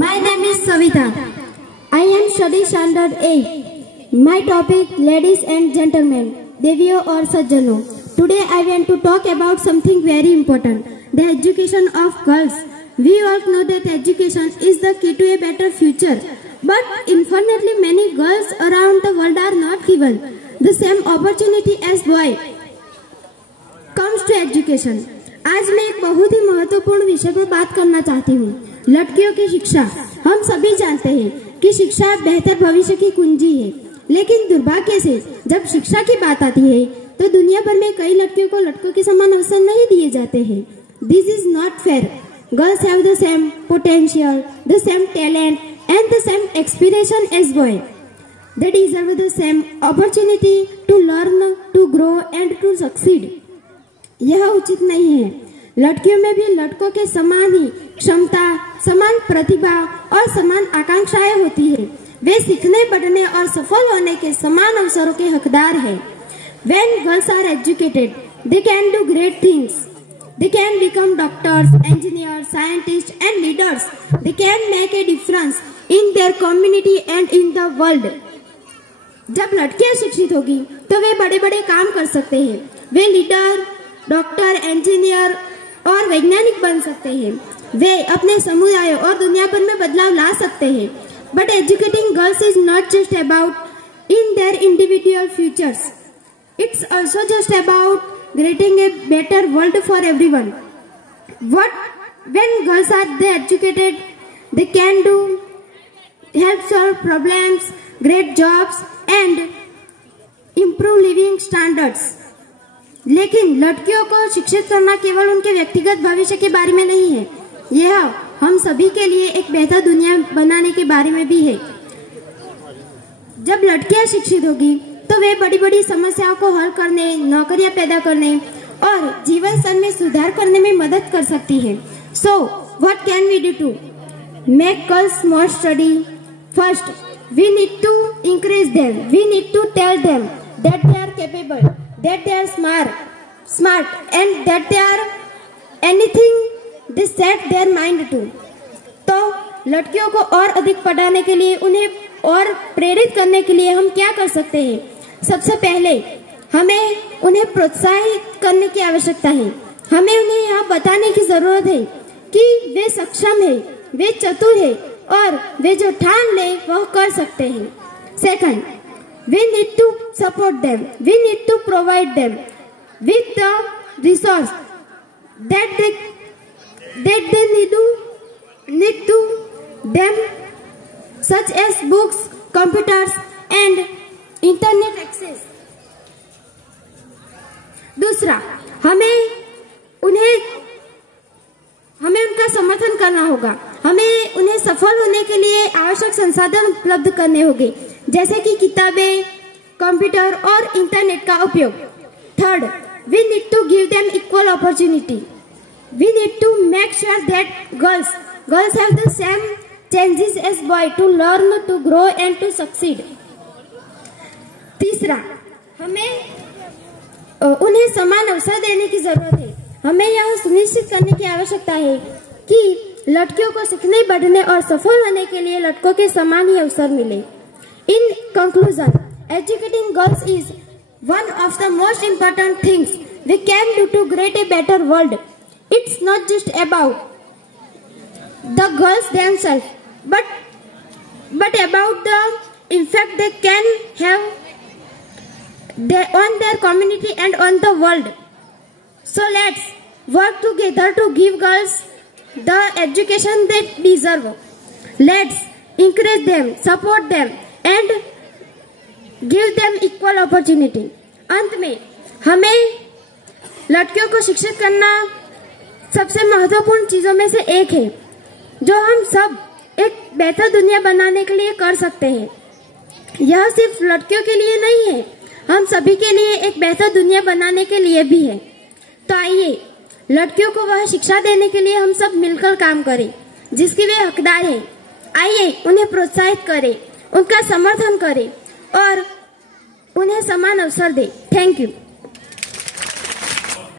My name is Savita. I am studying standard 8. My topic, ladies and gentlemen, Deviyo or Sajjano. Today I want to talk about something very important, the education of girls. We all know that education is the key to a better future. But unfortunately many girls around the world are not given the same opportunity as boys. Comes to education. आज मैं एक बहुत ही महत्वपूर्ण विषय पर बात करना चाहती हूँ, लड़कियों की शिक्षा। हम सभी जानते हैं कि शिक्षा बेहतर भविष्य की कुंजी है, लेकिन दुर्भाग्य से जब शिक्षा की बात आती है तो दुनिया भर में कई लड़कियों को लड़कों के समान अवसर नहीं दिए जाते हैं। This is not fair. Girls have the same potential, the same talent and the same experience as boy. They deserve the same opportunity to learn, to grow and to succeed. यह उचित नहीं है। लड़कियों में भी लड़कों के समान ही क्षमता, समान प्रतिभा और समान आकांक्षाएं होती है। वे सीखने, बढ़ने और सफल होने के समान अवसरों के हकदार हैं। When girls are educated, they can do great things. They can become doctors, engineers, scientists and leaders. They can make a difference in their community and in the world. जब लड़कियां शिक्षित होगी तो वे बड़े बड़े काम कर सकते हैं। वे लीडर, डॉक्टर, इंजीनियर और वैज्ञानिक बन सकते हैं। वे अपने समुदाय और दुनिया भर में बदलाव ला सकते हैं। But educating girls is not just about in their individual futures, it's also just about creating a better world for everyone. When girls are educated, they can do help solve problems, great jobs and improve living standards. लेकिन लड़कियों को शिक्षित करना केवल उनके व्यक्तिगत भविष्य के बारे में नहीं है, यह हम सभी के लिए एक बेहतर दुनिया बनाने के बारे में भी है। जब लड़कियां शिक्षित होगी तो वे बड़ी बड़ी समस्याओं को हल करने, नौकरियां पैदा करने और जीवन स्तर में सुधार करने में मदद कर सकती है। So what can we do to make girls more study? First, we need to encourage them, we need to tell them that they are capable, that they are smart and that they are anything they set their mind to. तो लड़कियों को और अधिक पढ़ाने के लिए, उन्हें और प्रेरित करने के लिए हम क्या कर सकते हैं? सबसे पहले हमें उन्हें प्रोत्साहित करने की आवश्यकता है। हमें उन्हें यह बताने की जरूरत है कि वे सक्षम है, वे चतुर है और वे जो ठान ले वह कर सकते हैं। Second, we need to support them, we need to provide them with the resource that they need to them, such as books, computers and internet access. दूसरा, हमें उनका समर्थन करना होगा। हमें उन्हें सफल होने के लिए आवश्यक संसाधन उपलब्ध करने होंगे, जैसे कि किताबें, कंप्यूटर और इंटरनेट का उपयोग। Third, we need to give them equal opportunity, we need to make sure that girls have the same chances as boy to learn, to grow and to succeed. तीसरा, हमें उन्हें समान अवसर देने की जरूरत है। हमें यह सुनिश्चित करने की आवश्यकता है कि लड़कियों को सीखने, बढ़ने और सफल होने के लिए लड़कों के समान ही अवसर मिले। In conclusion, educating girls is one of the most important things we can do to create a better world. It's not just about the girls themselves, but about the impact they can have on their community and on the world. So let's work together to give girls the education they deserve. Let's encourage them, support them and give them equal opportunity. अंत में हमें लड़कियों को शिक्षित करना सबसे महत्वपूर्ण चीजों में से एक है, जो हम सब एक बेहतर दुनिया बनाने के लिए कर सकते हैं। यह सिर्फ लड़कियों के लिए नहीं है, हम सभी के लिए एक बेहतर दुनिया बनाने के लिए भी है। तो आइए लड़कियों को वह शिक्षा देने के लिए हम सब मिलकर काम करें जिसकी वे हकदार हैं। आइए उन्हें प्रोत्साहित करें, उनका समर्थन करें और उन्हें समान अवसर दें। Thank you.